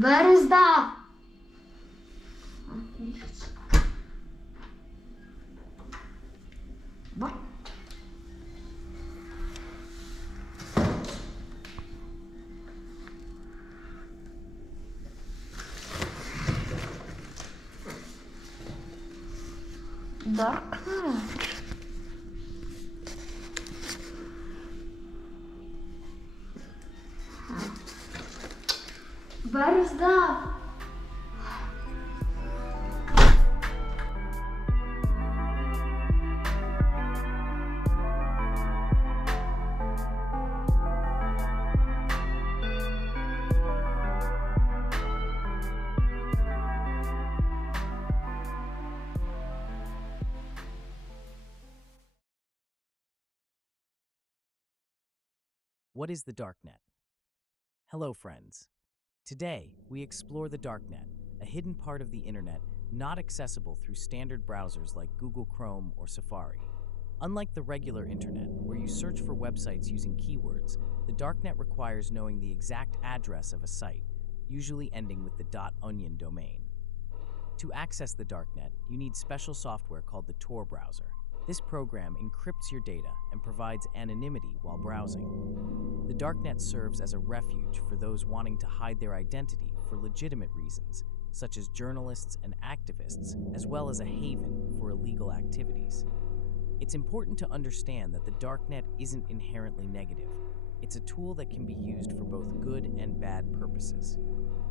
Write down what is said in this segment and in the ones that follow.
Where is the... What? Darknet. Where is the... What is the Darknet? Hello, friends. Today, we explore the Darknet, a hidden part of the internet not accessible through standard browsers like Google Chrome or Safari. Unlike the regular internet, where you search for websites using keywords, the Darknet requires knowing the exact address of a site, usually ending with the .onion domain. To access the Darknet, you need special software called the Tor browser. This program encrypts your data and provides anonymity while browsing. The Darknet serves as a refuge for those wanting to hide their identity for legitimate reasons, such as journalists and activists, as well as a haven for illegal activities. It's important to understand that the Darknet isn't inherently negative. It's a tool that can be used for both good and bad purposes.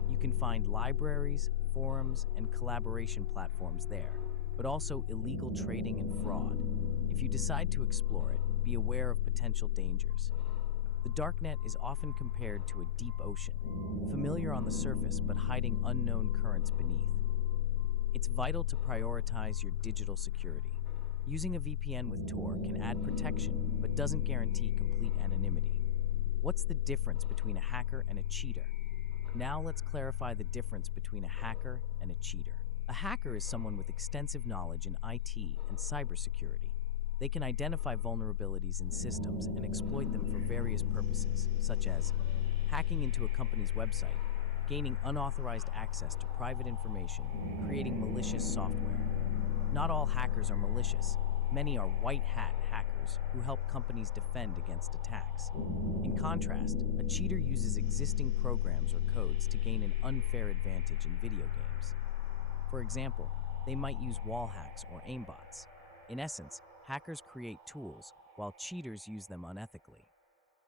You can find libraries, forums, and collaboration platforms there, but also illegal trading and fraud. If you decide to explore it, be aware of potential dangers. The Darknet is often compared to a deep ocean, familiar on the surface but hiding unknown currents beneath. It's vital to prioritize your digital security. Using a VPN with Tor can add protection but doesn't guarantee complete anonymity. What's the difference between a hacker and a cheater? Now let's clarify the difference between a hacker and a cheater. A hacker is someone with extensive knowledge in IT and cybersecurity. They can identify vulnerabilities in systems and exploit them for various purposes, such as hacking into a company's website, gaining unauthorized access to private information, creating malicious software. Not all hackers are malicious. Many are white hat hackers who help companies defend against attacks. In contrast, a cheater uses existing programs or codes to gain an unfair advantage in video games. For example, they might use wall hacks or aimbots. In essence, hackers create tools, while cheaters use them unethically.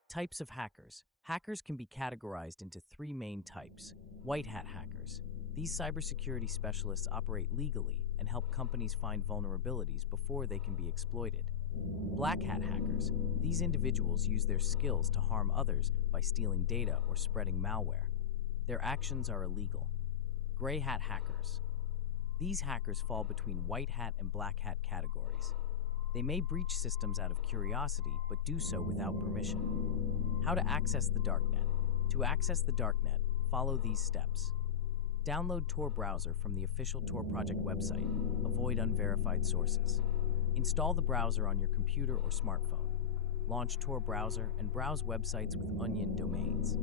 Types of hackers. Hackers can be categorized into three main types. White hat hackers. These cybersecurity specialists operate legally and help companies find vulnerabilities before they can be exploited. Black hat hackers. These individuals use their skills to harm others by stealing data or spreading malware. Their actions are illegal. Gray hat hackers. These hackers fall between white hat and black hat categories. They may breach systems out of curiosity, but do so without permission. How to access the Darknet. To access the Darknet, follow these steps. Download Tor browser from the official Tor project website. Avoid unverified sources. Install the browser on your computer or smartphone. Launch Tor browser and browse websites with onion domains.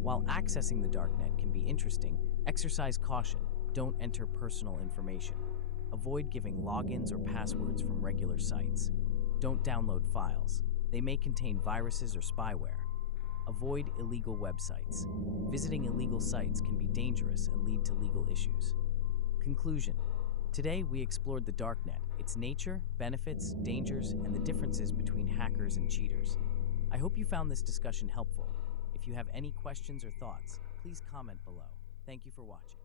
While accessing the Darknet can be interesting, exercise caution. Don't enter personal information. Avoid giving logins or passwords from regular sites. Don't download files. They may contain viruses or spyware. Avoid illegal websites. Visiting illegal sites can be dangerous and lead to legal issues. Conclusion. Today we explored the Darknet, its nature, benefits, dangers, and the differences between hackers and cheaters. I hope you found this discussion helpful. If you have any questions or thoughts, please comment below. Thank you for watching.